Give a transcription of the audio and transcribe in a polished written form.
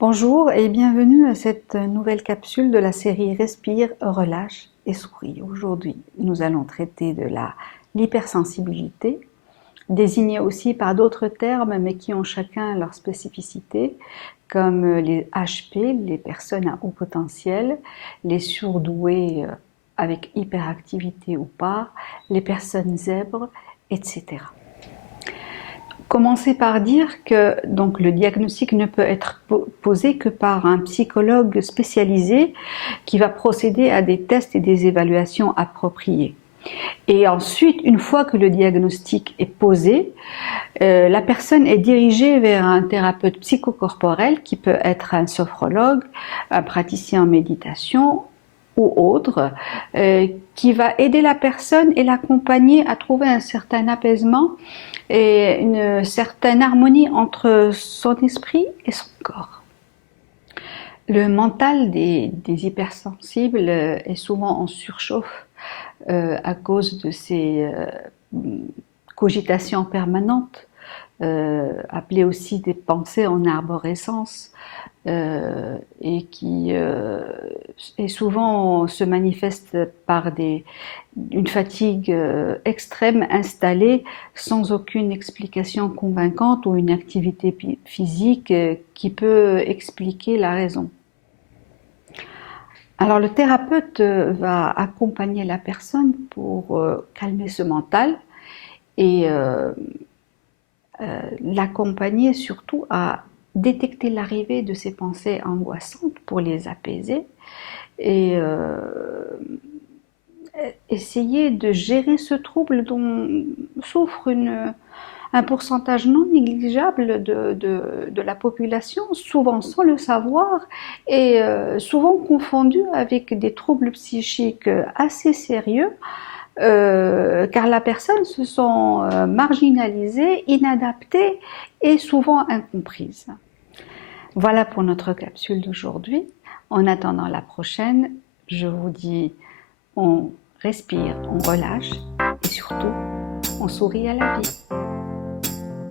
Bonjour et bienvenue à cette nouvelle capsule de la série Respire, relâche et souris. Aujourd'hui, nous allons traiter de l'hypersensibilité, désignée aussi par d'autres termes mais qui ont chacun leur spécificité, comme les HP, les personnes à haut potentiel, les surdoués avec hyperactivité ou pas, les personnes zèbres, etc. Commencer par dire que donc, le diagnostic ne peut être posé que par un psychologue spécialisé qui va procéder à des tests et des évaluations appropriées. Et ensuite, une fois que le diagnostic est posé, la personne est dirigée vers un thérapeute psychocorporel qui peut être un sophrologue, un praticien en méditation ou autre, qui va aider la personne et l'accompagner à trouver un certain apaisement et une certaine harmonie entre son esprit et son corps. Le mental des hypersensibles est souvent en surchauffe à cause de ces cogitations permanentes, appelées aussi des pensées en arborescence, et qui et souvent se manifeste par une fatigue extrême installée sans aucune explication convaincante ou une activité physique qui peut expliquer la raison. Alors le thérapeute va accompagner la personne pour calmer ce mental et l'accompagner surtout à détecter l'arrivée de ces pensées angoissantes pour les apaiser et essayer de gérer ce trouble dont souffre un pourcentage non négligeable de la population, souvent sans le savoir et souvent confondu avec des troubles psychiques assez sérieux, car la personne se sent marginalisée, inadaptée et souvent incomprise. Voilà pour notre capsule d'aujourd'hui. En attendant la prochaine, je vous dis on respire, on relâche et surtout on sourit à la vie.